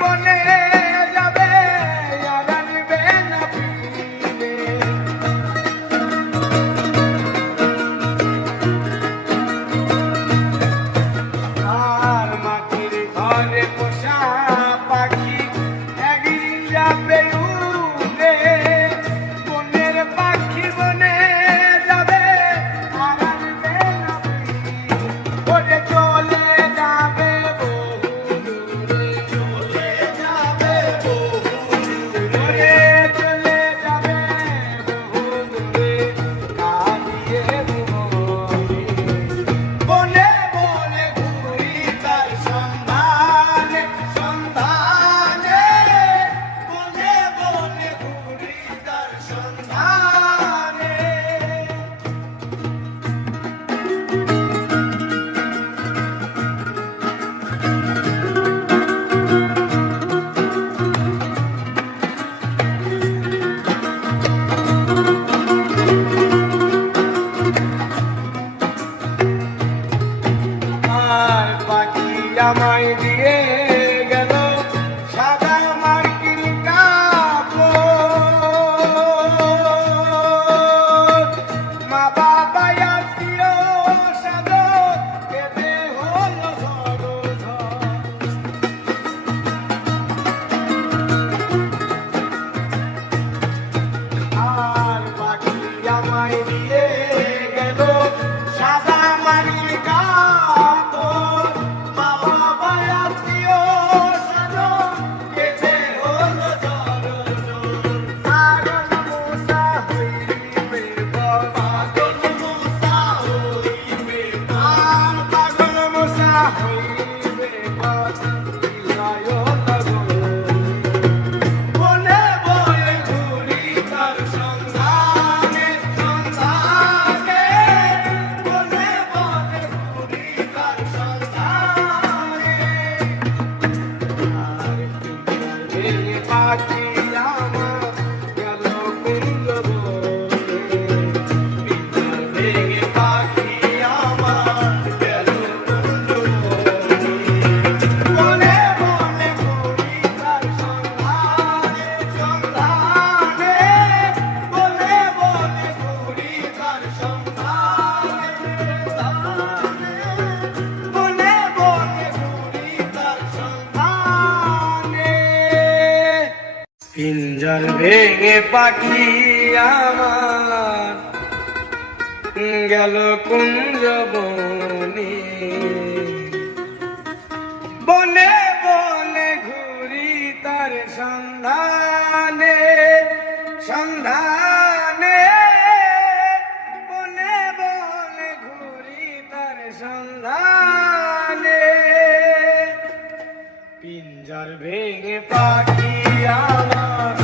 বনে যাবে আর আনবে না ফিরে। আর মাটির ঘরে পোষা পাখি একদিন যাবে উড়ে। বনের পাখি বনে যাবে আর আনবে না ফিরে। ওরে চলে যাবে বহু দূরে, চলে যাবে বহু দূরে, চলে যাবে বহু দূরে, কাঁদিয়ে মনে। বনে বনে ঘুরি তার সন্ধানে, সন্ধানে, বনে বনে ঘুরি তার সন্ধানে। আর পাখি আমায় দিয়ে গেল সাদা মার্কিন কাপড়। মা বাবা আত্মীয় স্বজন কেঁদে হলো ঝড়। আর পাখি আমায় দিয়ে গেল সাদা মার্কিন কাপড়। মা বাবা আত্মীয় স্বজন কেঁদে হলো ঝড়। পাগল মূসা হইবে বল, পাগল মূসা হইবে বল, পাগল মূসা হইবে বল, বিলয় বনে বনে ঘুরি তার সন্ধানে, সন্ধানে, বনে বনে ঘুরি তার সন্ধানে। আর ভেঙে পাখি আমার গেল কুঞ্জ বনে, ভেঙে পাখি আমার গেল কুঞ্জ বনে। বনে বনে ঘুরি তার সন্ধানে, সন্ধানে, বনে বনে ঘুরি তার সন্ধানে, সন্ধানে, বনে বনে ঘুরি তার সন্ধানে। পিঞ্জর ভেঙে পাখি আমার গেল কুঞ্জ বনে। বনে বনে ঘুরি তার সন্ধানে, সন্ধানে, বনে বনে ঘুরি তার সন্ধানে। পিঞ্জর ভেঙে পাখি আমার